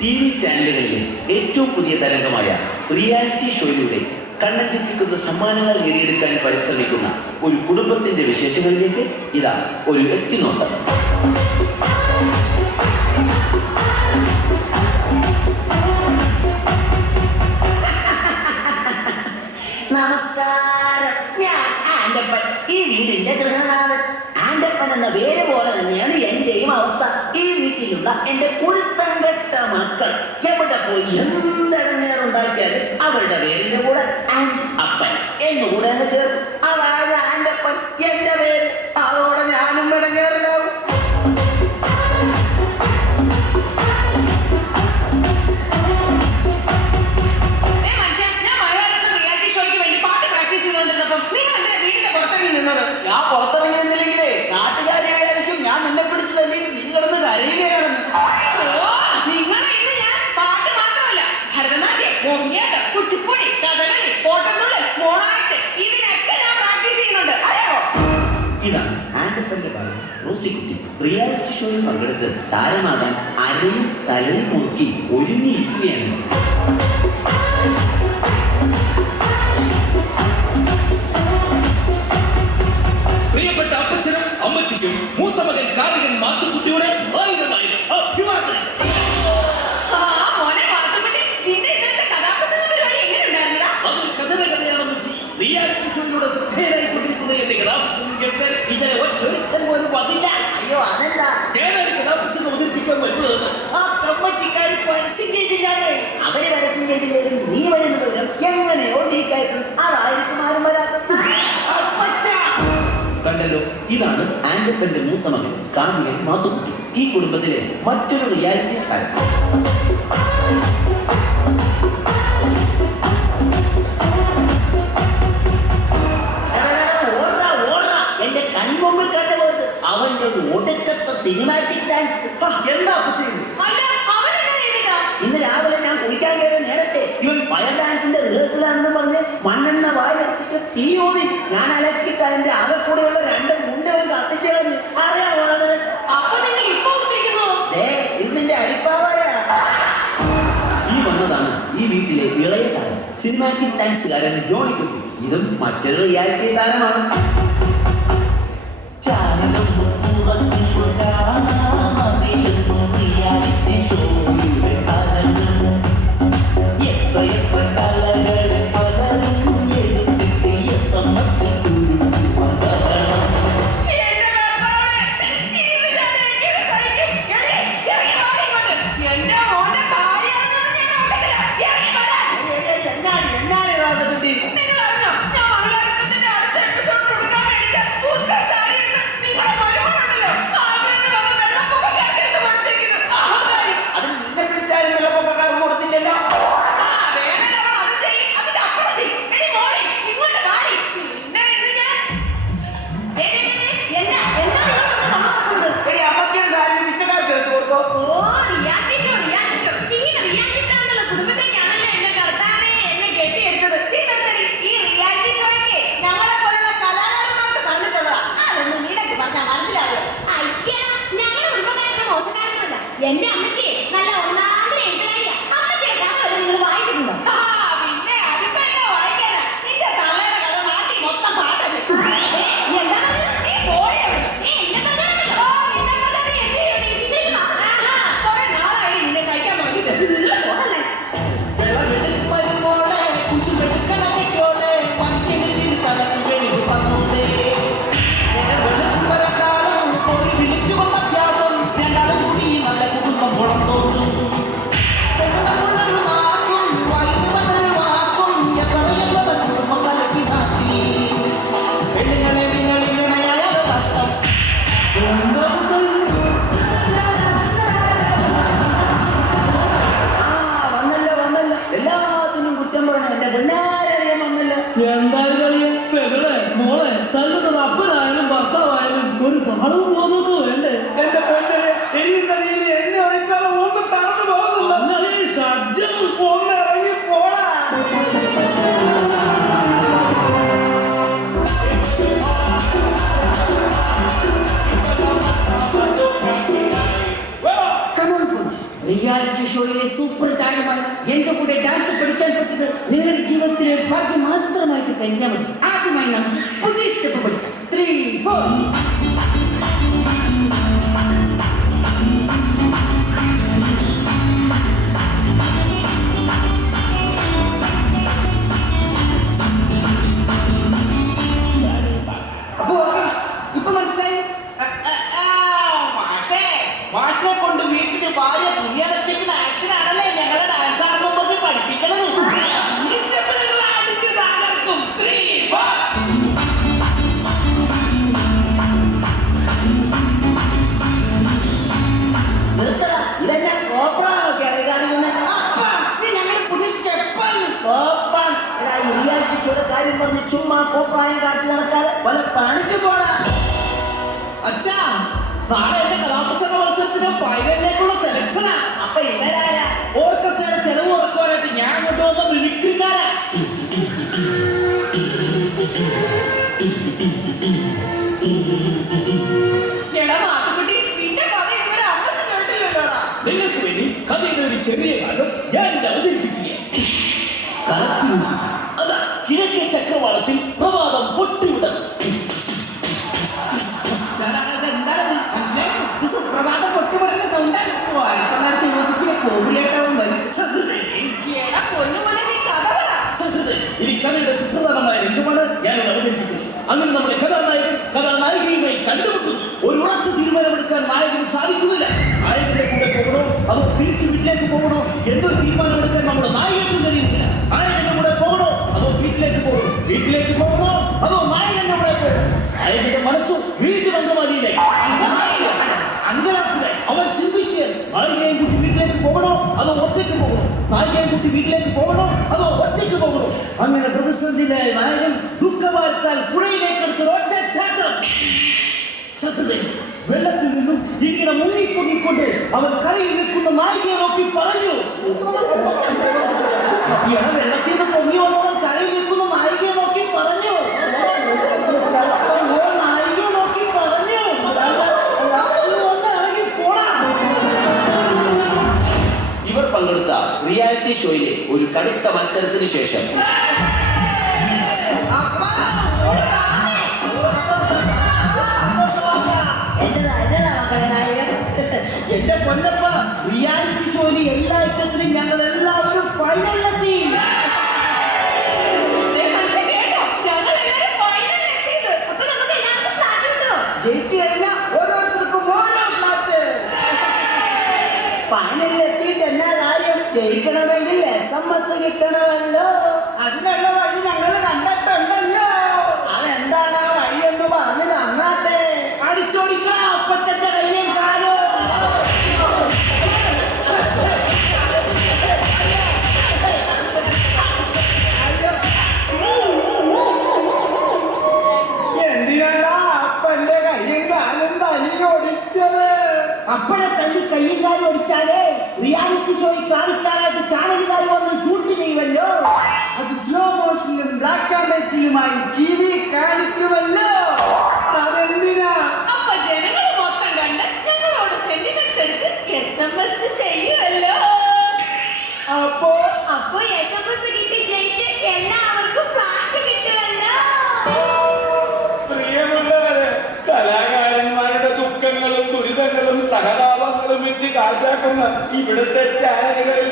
TV ചാനലുകളിലെ ഏറ്റവും പുതിയ തരംഗമായ reality ഷോയിലൂടെ കണ്ണഞ്ചിപ്പിക്കുന്ന സമ്മാനങ്ങൾ നേടിയെടുക്കാൻ പരിശ്രമിക്കുന്ന ഒരു കുടുംബത്തിന്റെ വിശേഷങ്ങളിലേക്ക് ഇതാ ഒരു എത്തിനോട്ടം. നമസ്കാരം, ഞാൻ ആൻഡപ്പൻ. ഈ വീടിന്റെ ഗൃഹനാഥൻ. ആൻഡപ്പൻ എന്ന പേര് പോലെ തന്നെയാണ് എന്റെയും അവസ്ഥ. ഈ വീട്ടിലുള്ള എന്റെ കുരുത്തം കെട്ട മക്കൾ എവിടെ പോയി എന്തിടങ്ങേറുണ്ടാക്കിയാലും അവരുടെ പേരിന്റെ കൂടെ അപ്പൻ എന്നുകൂടെ എന്ന് ചേർക്കും. അതായത് ആൻഡപ്പൻ എന്റെ പേര്. അതോടെ ഞാനും ഇടങ്ങേറിലാവും. ഞാൻ പുറത്തിറങ്ങി നിന്നില്ലെങ്കിലേ നാട്ടുകാരെ ആയിരിക്കും ഞാൻ നിന്നെ പിടിച്ചു തല്ലി നീ കിടന്ന് കരയുകയാണെന്ന്. ഇതാണ് ആൻഡപ്പന്റെ ഭാര്യ റോസിക്കുട്ടി. റിയാലിറ്റി ഷോയിൽ പങ്കെടുത്ത് താരമാകാൻ അരയും തലയും മുറുക്കി ഒരുങ്ങിയിരിക്കുകയാണ്. പ്രിയപ്പെട്ട അപ്പച്ചനും അമ്മച്ചിക്കും മൂത്ത മകൻ കാർത്തികൻ മാത്തുക്കുട്ടിയുടെ 1000 അഭിവാദനം. അതൊരു കഥയാണെന്ന് റിയാലിറ്റി ഷോയിലൂടെ ശ്രദ്ധേയരായിക്കൊണ്ടിരിക്കുന്ന എന്റെ കഥാപ്രസംഗം കേൾക്കാൻ ഇതിനെ ഒറ്റൊരുത്തൻ പോലും വന്നില്ല. അയ്യോ അതല്ല, ഞാനൊരു കഥാപ്രസംഗം അവതരിപ്പിക്കാൻ വരുന്നത് ആ കമ്മറ്റിക്കാർ പരസ്യം ചെയ്തില്ലാതെ. അവര് പരസ്യം ചെയ്തില്ലേലും നീ വരുന്നവരും എങ്ങനെയോ നീക്കായിട്ടും അതായിരിക്കും ആരും വരാത്തത്. കണ്ടല്ലോ, ഇതാണ് ആൻഡപ്പന്റെ മൂത്ത മകൻ കാർത്തികൻ മാത്തുക്കുട്ടി. ഈ കുടുംബത്തിലെ മറ്റൊരു റിയാലിറ്റി താരം. എന്റെ കൺമുമ്പിൽ കണ്ടുപോയത് അവന്റെ ഒടുക്കത്തെ സിനിമാറ്റിക് ഡാൻസ്. എന്താ ചെയ്യുന്നത്? ഇന്ന് രാവിലെ ഞാൻ കുളിക്കാൻ കയറിയ നേരത്തെ ഇവൻ ഫയർ ഡാൻസിന്റെ റിഹേഴ്സലാണെന്ന് പറഞ്ഞ് മണ്ണെണ്ണ വായിട്ടിട്ട് തീ ഊതി ഞാൻ അലക്കിട്ട് അതിന്റെ ആകെക്കൂടെയുള്ള 2 മുണ്ടവൻ കത്തിച്ചു കളഞ്ഞു. അറിയാമോ അതിന്? ഇതിന്റെ അടിപ്പാവടയാ. ഈ വന്നതാണ് ഈ വീട്ടിലെ ഇളയ താരം, സിനിമാറ്റിക് ഡാൻസുകാരൻ ജോണിക്കുട്ടി. ഇതും മറ്റൊരു റിയാലിറ്റി താരമാണ്. എന്റെ അമ്മച്ചി നല്ല ഒന്നാമത് എഴുതുകാരിയാ. അമ്മച്ചിയുടെ കഥ നിങ്ങൾ വായിച്ചിട്ടുണ്ടോ? റിയാലിറ്റി ഷോയിലെ സൂപ്പർ താരമായി എന്റെ കൂടെ ഡാൻസ് പഠിക്കാൻ പറ്റിയത് നിങ്ങളുടെ ജീവിതത്തിലെ ഭാഗ്യം മാത്രമായിട്ട് കരുതിയാൽ മതി. ആദ്യമായി നമുക്ക് പുതിയ സ്റ്റെപ്പ് പഠിക്കാം. 3, 4. മാഷിനെ കൊണ്ട് വീട്ടില് ഭാര്യ തുണിയലപ്പിക്കുന്ന ആക്ഷൻ ആണല്ലേ ഞങ്ങളെ ഡാൻസ് ആണെന്നും പറഞ്ഞ് പഠിപ്പിക്കണത്. ഈ സ്റ്റെപ്പ് നിങ്ങൾ അടിച്ച് തകർക്കും. 3, 4. നിർത്തടാ, ഇതെല്ലാം കോപ്രാണൊക്കെയാണ് ഈ കാണിക്കുന്നത്. ഇത് ഞങ്ങളുടെ പുതിയ സ്റ്റെപ്പാണ്. കോപ്പാൻ. എടാ, ഈ റിയാലിറ്റി ഷോയുടെ കാര്യം പറഞ്ഞ് ചുമ്മാ കോപ്രായം കാട്ടി നടക്കാതെ വല്ല പണിക്ക് പോടാ. അച്ഛാ, നാളെ എന്റെ കഥാപ്രസംഗ മത്സരത്തിന് ഫൈനലിലേക്കുള്ള സെലക്ഷനാ. അപ്പൊ ഇവരായ ഓർക്കസ്ട്രയുടെ ചെലവ് കുറക്കുവാനായിട്ട് ഞാൻ കൊണ്ടുവന്ന മിമിക്രിക്കാരാ. എടാ മാത്തുക്കുട്ടി, നിന്റെ കഥ ഇതുവരെ അമ്മച്ചി കേട്ടില്ലല്ലോടാ. നിങ്ങൾക്ക് വേണ്ടി കഥയുടെ ഒരു ചെറിയ ഭാഗം ഞാൻ ഇവിടെ അവതരിപ്പിക്കുകയാണ്. അതാ കിഴക്കേ ചക്രവാളത്തിൽ പ്രമാദം പൊട്ടിവിടത്. ഇത് സുപ്രഭാതം പൊട്ടിപൊടുന്ന സൗണ്ടാണ്. 1920 കോവിലേട്ടവൻ വരും. എടാ പൊന്നുമോനെ, നീ കഥ പറ. ഇനി കഥയുടെ സുപ്രധാനമായ രംഗമാണ് ഞാൻ അവതരിപ്പിക്കുന്നത്. അങ്ങനെ നമ്മുടെ കഥാനായകൻ കഥാനായികയുമായി കണ്ടുമുട്ടുന്നു. ഒരു ഉറച്ച തീരുമാനമെടുക്കാൻ നായകന് സാധിക്കുന്നില്ല. നായകന്റെ കൂടെ പോകണോ അതോ തിരിച്ചു വീട്ടിലേക്ക് പോകണോ എന്നൊരു തീരുമാനമെടുക്കാൻ നമ്മുടെ നായകന് കഴിയുന്നില്ല. നായകന്റെ കൂടെ പോകണോ അതോ വീട്ടിലേക്ക് പോകണോ? വീട്ടിലേക്ക് പോകണോ അതോ നായകന്റെ കൂടെ പോകണോ? നായകന്റെ മനസ്സു വീട്ടിൽ വന്ന മതിയില്ലേ. അങ്ങനെ അവൻ ചിന്തിക്കുകയാണ്, നായികയും കൂട്ടി വീട്ടിലേക്ക് പോകണോ അതോ ഒറ്റയ്ക്ക് പോകണോ? നായികയും കൂട്ടി വീട്ടിലേക്ക് പോകണോ അതോ ഒറ്റയ്ക്ക് പോകണോ? അങ്ങനെ പ്രതിസന്ധിയിലായ നായകൻ ദുഃഖവാർത്താൽ പുഴയിലേക്ക് എടുത്ത് ഒറ്റച്ചാട്ടം. സത്യത്തെ വെള്ളത്തിൽ നിന്നും ഇങ്ങനെ മുങ്ങിപ്പൊങ്ങിക്കൊണ്ട് അവൻ കരയിൽ നിൽക്കുന്ന നായികയെ നോക്കി പറഞ്ഞു. ഇട വെള്ളത്തിൽ നിന്ന് പൊങ്ങി വന്നവൻ കരയിൽ നിൽക്കുന്ന നായികയെ നോക്കി പറഞ്ഞു. നായികയെ നോക്കി പറഞ്ഞു, ഒന്ന് ഇറങ്ങി പോടാ. ഇവർ പങ്കെടുത്ത റിയാലിറ്റി ഷോയിലെ ഒരു കടുത്ത മത്സരത്തിന് ശേഷം എന്റെ പൊന്നപ്പ, റിയാലിറ്റി ഷോയിൽ എല്ലാ ഐറ്റത്തിലും ഞങ്ങൾ എല്ലാവരും ഫൈനലിലെത്തി. ജയിച്ചു കഴിഞ്ഞാൽ ഓരോരുത്തർക്കും ഓരോ ഫ്ലാറ്റ്. ഫൈനലിൽ എത്തിയിട്ട് എന്നാ കാര്യം? ജയിക്കണമെങ്കിൽ SMS കിട്ടണമല്ലോ. അതിനുള്ള വഴി ഞങ്ങൾ കണ്ടിട്ടുണ്ടല്ലോ. അതെന്താണ് ആ വഴി എന്ന് പറഞ്ഞു തന്നാട്ടെ. അടിച്ചോടിക്കാം അപ്പച്ചന്റെ കയ്യും കാലും. എന്തിനാടാ അപ്പന്റെ കയ്യും കാലും തല്ലിയൊടിച്ചത്? അപ്പനെ തല്ലി കയ്യും കാലും ഒടിച്ചാലേ റിയാലിറ്റി ഷോയിൽ കാണിക്കാനായിട്ട് ചാനലുകാർ വന്ന് ഷൂട്ട് ചെയ്യുമല്ലോ. അത് സ്ലോ മോഷനിലും ബ്ലാക്ക് ആൻഡ് വൈറ്റിലുമായി TV കാണിക്കുമല്ലോ. അതെന്തിനാ? അപ്പൊ ജനങ്ങൾ മൊത്തം കണ്ട് ഞങ്ങളോട് സെന്റിമെന്റ്സ് എടുത്ത് SMS ചെയ്യുമല്ലോ. അപ്പോ SMS കിട്ടി ജയിച്ച് എല്ലാവർക്കും ഫ്ലാറ്റ് കിട്ടുമല്ലോ. പ്രിയമുള്ളവരെ, കലാകാരന്മാരുടെ ദുഃഖങ്ങളും ദുരിതങ്ങളും സഹതാപങ്ങളും വിറ്റ് കാശാക്കുന്ന ഇവിടുത്തെ ചാനലുകളിൽ